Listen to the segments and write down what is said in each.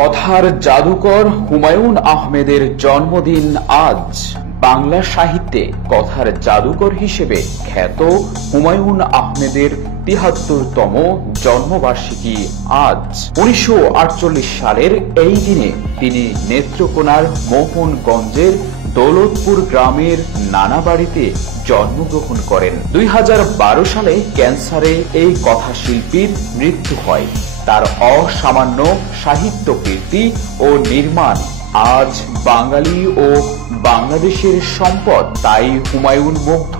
কথার জাদুকর হুমায়ুন আহমেদের জন্মদিন আজ। বাংলা সাহিত্যে কথার জাদুকর হিসেবে খ্যাত হুমায়ুন আহমেদের ৭৩তম জন্মবার্ষিকী আজ। ১৯৪৮ সালের এই দিনে তিনি নেত্রকোনার মোহনগঞ্জের দৌলতপুর গ্রামের নানা বাড়িতে জন্মগ্রহণ করেন। ২০১২ সালে ক্যান্সারে এই কথাশিল্পীর মৃত্যু হয়। তার অসামান্য সাহিত্য কীর্তি ও নির্মাণ আজ বাঙালি ও বাংলাদেশের সম্পদ। তাই হুমায়ুন মুগ্ধ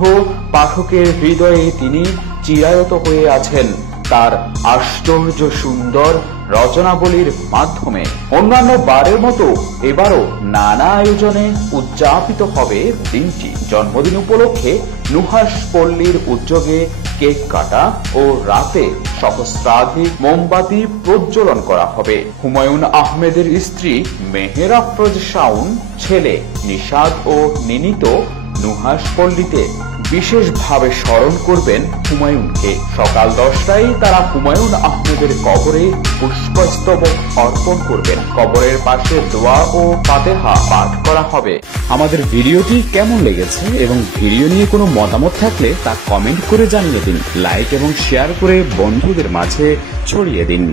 পাঠকের হৃদয়ে তিনি চিরায়ত হয়ে আছেন তার আশ্চর্য সুন্দর রচনাবলীর মাধ্যমে। অন্যান্য বারের মতো এবারও নানা আয়োজনে উদযাপিত হবে দিনটি। জন্মদিন উপলক্ষে নুহাশ পল্লীর উদ্যোগে কেক কাটা ও রাতে সহস্রাধিক মোমবাতি প্রজ্বলন করা হবে। হুমায়ুন আহমেদের স্ত্রী মেহের আফরোজ শাওন, ছেলে নিশাদ ও নিনিত নুহাশ পল্লীতে বিশেষভাবে স্মরণ করবেন হুমায়ুনকে। সকাল 10টায় তারা হুমায়ুন আহমেদের কবরে পুষ্পস্তবক অর্পণ করবেন। কবরের পাশে দোয়া ও ফাতিহা পাঠ করা হবে। আমাদের ভিডিওটি কেমন লেগেছে এবং ভিডিও নিয়ে কোনো মতামত থাকলে তা কমেন্ট করে জানিয়ে দিন। লাইক এবং শেয়ার করে বন্ধুদের মাঝে ছড়িয়ে দিন।